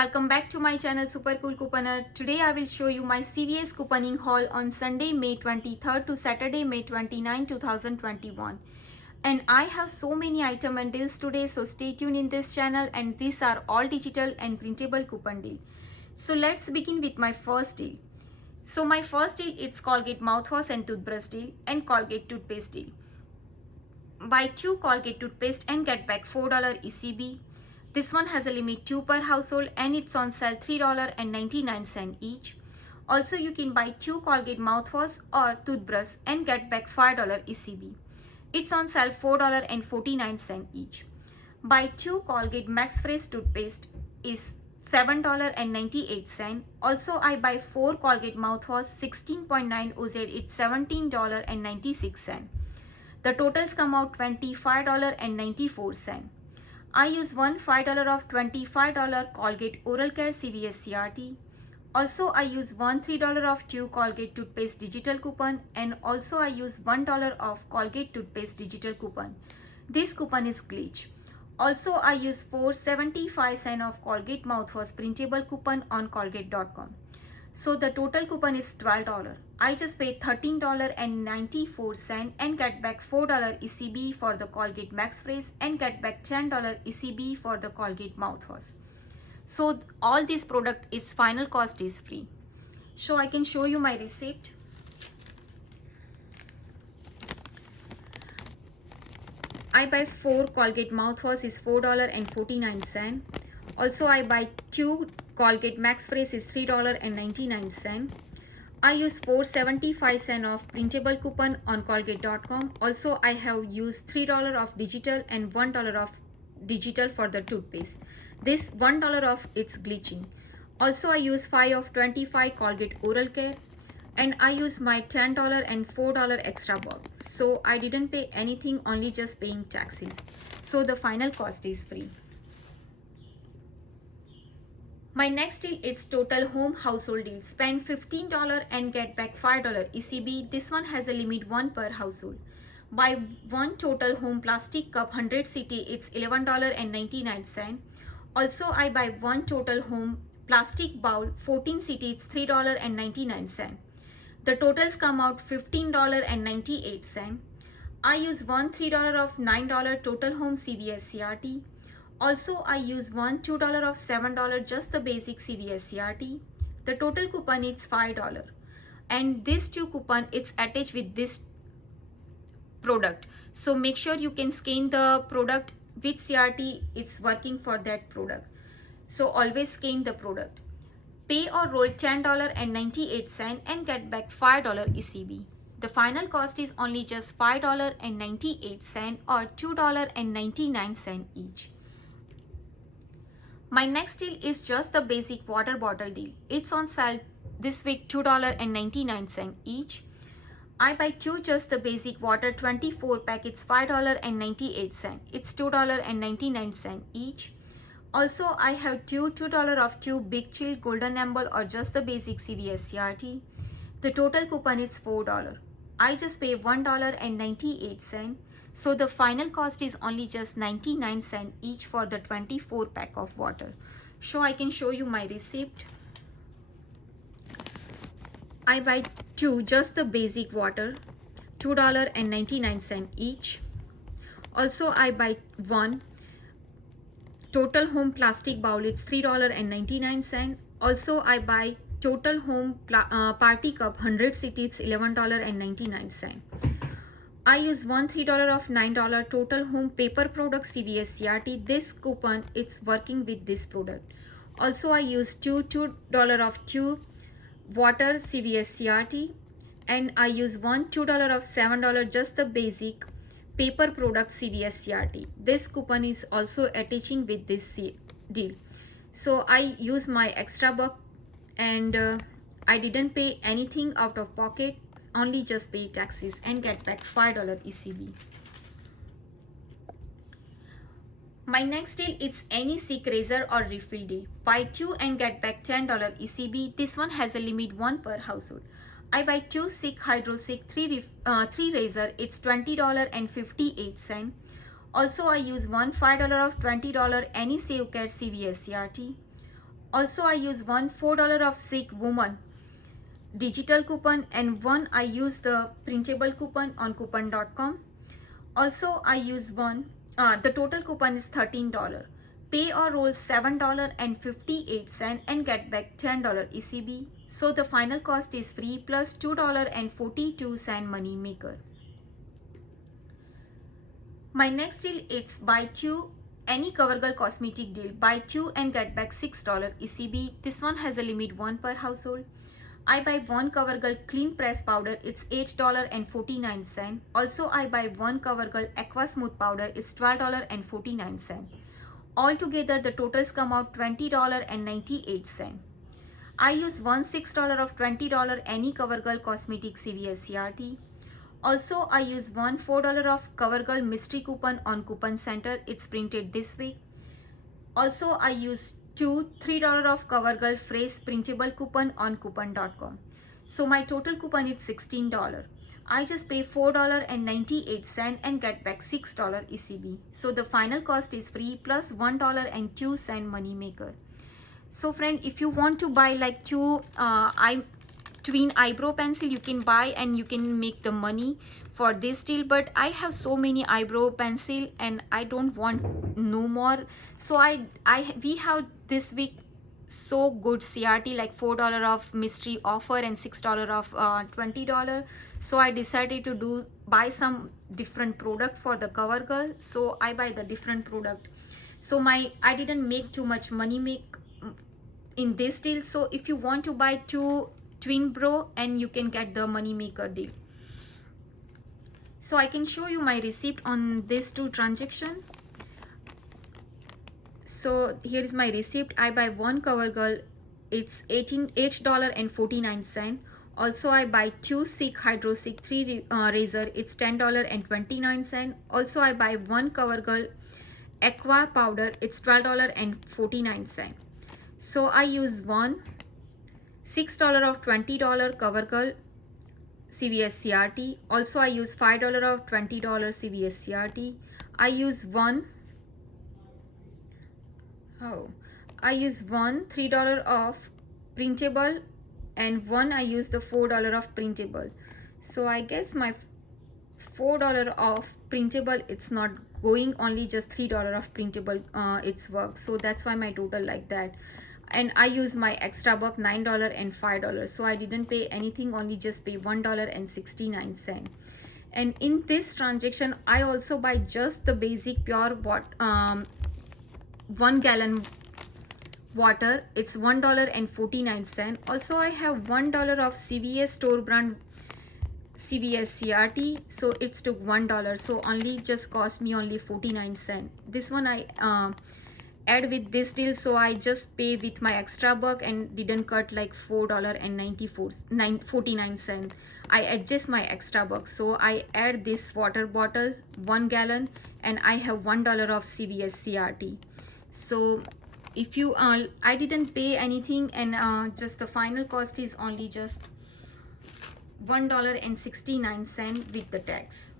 welcome back to my channel Super Cool Couponer. Today I will show you my CVS couponing haul on Sunday May 23rd to Saturday May 29, 2021. And I have so many item and deals today, so stay tuned in this channel, and these are all digital and printable coupon deal. So let's begin with my first deal. So my first deal is Colgate mouthwash and toothbrush deal and Colgate toothpaste deal. Buy 2 Colgate toothpaste and get back $4 ECB. This one has a limit 2 per household and it's on sale $3.99 each. Also, you can buy 2 Colgate mouthwash or toothbrush and get back $5 ECB. It's on sale $4.49 each. Buy 2 Colgate Max Fresh toothpaste is $7.98. Also, I buy 4 Colgate mouthwash 16.9 OZ, it's $17.96. The totals come out $25.94. I use one $5 of $25 Colgate Oral Care CVS CRT. Also, I use one $3 of 2 Colgate toothpaste digital coupon, and also I use $1 of Colgate toothpaste digital coupon. This coupon is glitch. Also, I use 4.75 cents of Colgate mouthwash printable coupon on Colgate.com. So the total coupon is $12. I just paid $13.94 and get back $4 ECB for the Colgate Max Fresh and get back $10 ECB for the Colgate mouthwash. So all this product is final cost is free. So I can show you my receipt. I buy 4 Colgate mouthwash is $4.49. Also, I buy 2 Colgate Max Fresh is $3.99. I use 4.75 cents of printable coupon on Colgate.com. Also, I have used $3 of digital and $1 of digital for the toothpaste. This $1 of it's glitching. Also, I use 5 of 25 Colgate Oral Care, and I use my $10 and $4 extra buck. So I didn't pay anything, only just paying taxes. So the final cost is free. My next deal is Total Home Household Deal. Spend $15 and get back $5 ECB. This one has a limit 1 per household. Buy 1 Total Home Plastic Cup 100 cl, it's $11.99. Also, I buy 1 Total Home Plastic Bowl 14 cl, it's $3.99. The totals come out $15.98. I use one $3 of $9 Total Home CVS CRT. Also, I use one $2 of $7 just the basic CVS CRT. The total coupon is $5. And this 2 coupon it's attached with this product. So make sure you can scan the product with CRT, it's working for that product. So always scan the product. Pay or roll $10.98 and get back $5 ECB. The final cost is only just $5.98 or $2.99 each. My next deal is just the basic water bottle deal. It's on sale this week $2.99 each. I buy 2 just the basic water 24 pack, it's $5.98. It's $2.99 each. Also, I have $2 of 2 Big Chill Golden Amber or just the basic CVS CRT. The total coupon is $4. I just pay $1.98. So the final cost is only just 99 cents each for the 24 pack of water. So I can show you my receipt. I buy 2 just the basic water, $2.99 each. Also, I buy 1 Total Home Plastic Bowl, it's $3.99. Also, I buy Total Home Party Cup 100 cl, it's $11.99. I use one $3 of $9 Total Home Paper Product CVS CRT. This coupon it's working with this product. Also, I use $2 of 2 water CVS CRT, and I use one $2 of $7 just the basic paper product CVS CRT. This coupon is also attaching with this deal. So I use my extra buck, and I didn't pay anything out of pocket, only just pay taxes and get back $5 ECB. My next deal is any Seek razor or refill deal. Buy 2 and get back $10 ECB. This one has a limit 1 per household. I buy 2 Seek Hydro Seek 3 razor, it's $20.58. Also, I use one $5 of $20 any Save Care CVS CRT. Also, I use one $4 of Sick Woman digital coupon, and one I use the printable coupon on coupon.com. Also, I use one, the total coupon is $13. Pay or roll $7.58 and get back $10 ECB. So the final cost is free plus $2.42 money maker. My next deal is buy two any CoverGirl cosmetic deal. Buy two and get back $6 ECB. This one has a limit 1 per household. I buy one CoverGirl clean press powder, it's $8.49. Also, I buy one CoverGirl Aqua Smooth powder, it's $12.49. Altogether, the totals come out $20.98. I use one $6 of $20 any CoverGirl cosmetic CVS CRT. Also, I use one $4 of CoverGirl mystery coupon on Coupon Center, it's printed this way. Also, I use two $3 of CoverGirl phrase printable coupon on coupon.com. So my total coupon is $16. I just pay $4.98 and get back $6 ECB. So the final cost is free plus $1.02 money maker. So friend, if you want to buy like two twin eyebrow pencil, you can buy and you can make the money for this deal. But I have so many eyebrow pencil and I don't want no more. So we have this week so good CRT, like $4 of mystery offer and $6 of $20. So I decided to buy some different product for the CoverGirl. So I buy the different product. So I didn't make too much money in this deal. So if you want to buy two twin bro, and you can get the money maker deal. So I can show you my receipt on these two transaction. So here is my receipt. I buy one CoverGirl, it's $8.49. Also, I buy two Sick Hydro Sick 3 razor, it's $10.29. Also, I buy one CoverGirl Aqua powder, it's $12.49. So I use one $6 of $20 CoverGirl CVS CRT. Also, I use $5 of $20 CVS CRT. I use one $3 of printable, and one I use the $4 of printable. So I guess my $4 of printable, it's not going, only just $3 of printable it's work. So that's why my total like that. And I use my extra buck $9 and $5. So I didn't pay anything, only just pay $1.69. And in this transaction, I also buy just the basic pure 1 gallon water, it's $1.49. Also, I have $1 of CVS store brand CVS CRT, so it's took $1, so only just cost me only 49 cents. This one I add with this deal, so I just pay with my extra buck and didn't cut like $4.49. I adjust my extra buck, so I add this water bottle 1 gallon, and I have $1 of CVS CRT. So if you I didn't pay anything, and just the final cost is only just $1.69 with the tax.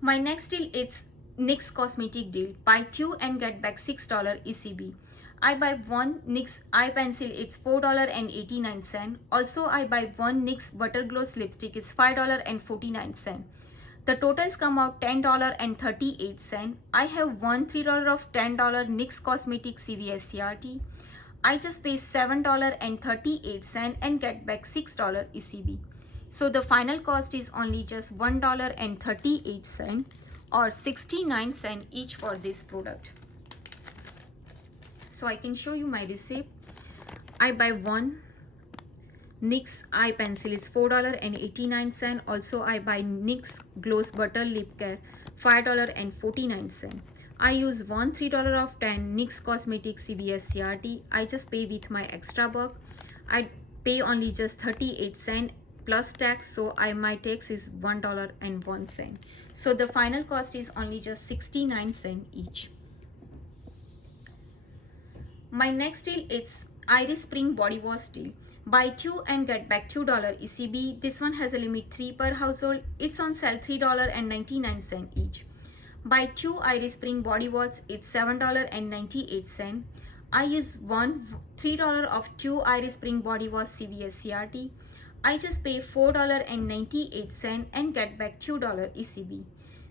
My next deal is NYX cosmetic deal. Buy two and get back $6 ECB. I buy one NYX eye pencil, it's $4.89. Also, I buy one NYX butter gloss lipstick, it's $5.49. The totals come out $10.38. I have one $3 of $10 NYX cosmetic CVS CRT. I just pay $7.38 and get back $6 ECB. So the final cost is only just $1.38 or 69 cents each for this product. So I can show you my receipt. I buy one NYX eye pencil, it's $4.89. Also, I buy NYX gloss butter lip care, $5.49. I use one $3 of 10 NYX cosmetic CVS CRT. I just pay with my extra buck. I pay only just 38 cents plus tax, so my tax is $1.01. So the final cost is only just 69 cents each. My next deal is Iris Spring body wash deal. Buy two and get back $2 ECB. This one has a limit 3 per household. It's on sale $3.99 each. Buy 2 Irish Spring body wash, it's $7.98. I use $3 of 2 Irish Spring body wash CVS CRT. I just pay $4.98 and get back $2 ECB.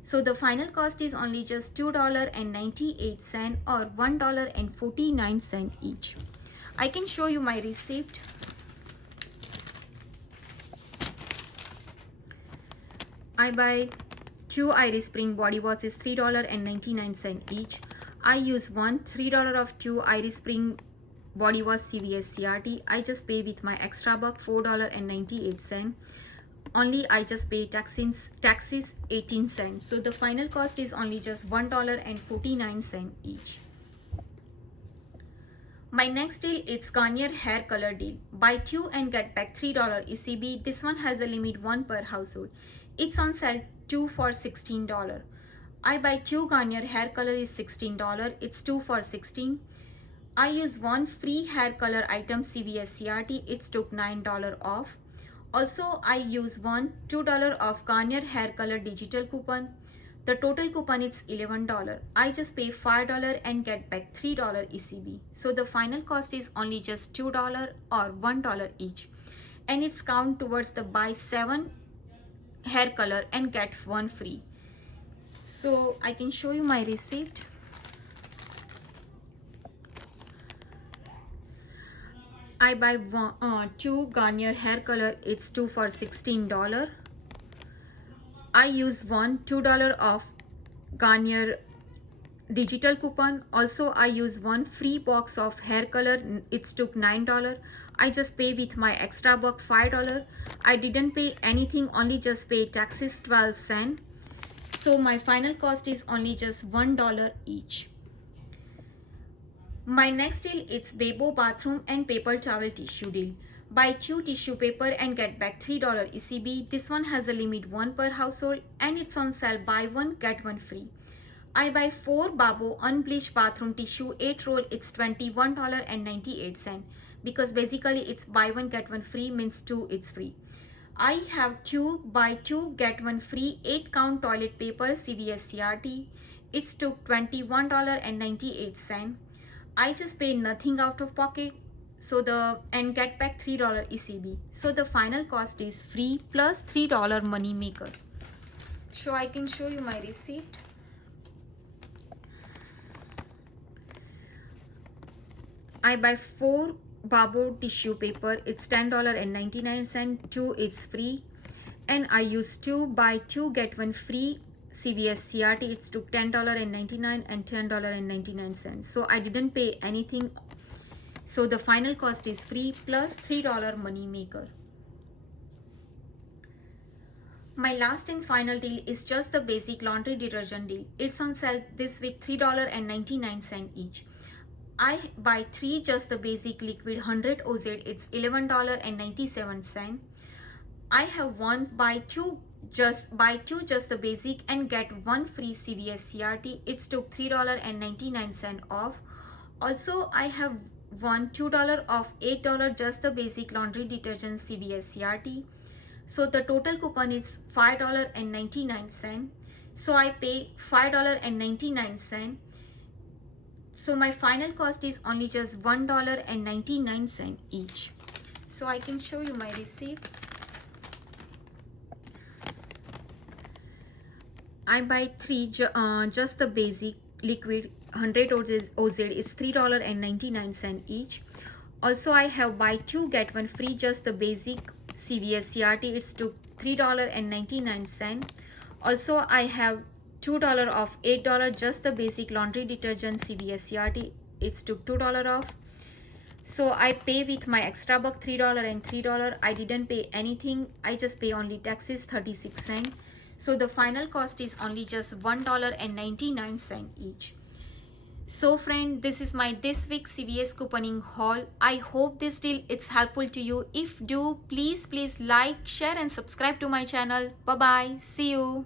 So the final cost is only just $2.98 or $1.49 each. I can show you my receipt. I buy 2 Irish Spring body wash is $3.99 each. I use $3 of 2 Irish Spring body wash CVS CRT. I just pay with my extra buck $4.98. Only I just pay taxes 18 cents. So the final cost is only just $1.49 each. My next deal is Garnier hair color deal. Buy 2 and get back $3 ECB. This one has a limit 1 per household. It's on sale 2 for $16. I buy 2 Garnier hair color is $16. It's 2 for $16. I use 1 free hair color item CVS CRT. It's took $9 off. Also, I use $2 of Garnier hair color digital coupon. The total coupon is $11. I just pay $5 and get back $3 ECB. So the final cost is only just $2 or $1 each. And it's count towards the buy 7 hair color and get 1 free. So I can show you my receipt. I buy 2 Garnier hair color, it's 2 for $16. I use $2 of Garnier digital coupon. Also I use 1 free box of hair color, it's took $9. I just pay with my extra buck $5. I didn't pay anything, only just pay taxes 12 cents. So my final cost is only just $1 each. My next deal is Bebo bathroom and paper towel tissue deal. Buy 2 tissue paper and get back $3 ECB. This one has a limit 1 per household and it's on sale buy 1 get 1 free. I buy 4 Babo unbleached bathroom tissue 8 roll, it's $21.98 because basically it's buy 1 get 1 free means 2 it's free. I have 2 buy 2 get 1 free 8 count toilet paper CVS CRT. It's took $21.98. I just pay nothing out of pocket and get back $3 ECB. So the final cost is free plus $3 money maker. So I can show you my receipt. I buy 4 Babo tissue paper, it's $10.99, 2 is free. And I use 2 buy 2 get 1 free CVS CRT, it's took $10.99 and $10.99. So I didn't pay anything. So the final cost is free plus $3 money maker. My last and final deal is just the basic laundry detergent deal. It's on sale this week $3.99 each. I buy 3 just the basic liquid 100 OZ, it's $11.97. I have 1 buy 2 just the basic and get 1 free CVS CRT, it's took $3.99 off. Also I have $2 of $8 just the basic laundry detergent CVS CRT. So the total coupon is $5.99. So I pay $5.99. So my final cost is only just $1.99 each. So I can show you my receipt. I buy 3 just the basic liquid 100 OZ, it's $3.99 each. Also I have buy 2 get 1 free just the basic CVS CRT, it's took $3.99. Also I have $2 off $8 just the basic laundry detergent CVS CRT, it's took $2 off. So I pay with my extra buck $3 and $3. I didn't pay anything, I just pay only taxes 36 cents. So the final cost is only just $1.99 each. So friend, this is my this week CVS couponing haul. I hope this deal is helpful to you. If do, please like, share and subscribe to my channel. Bye bye. See you.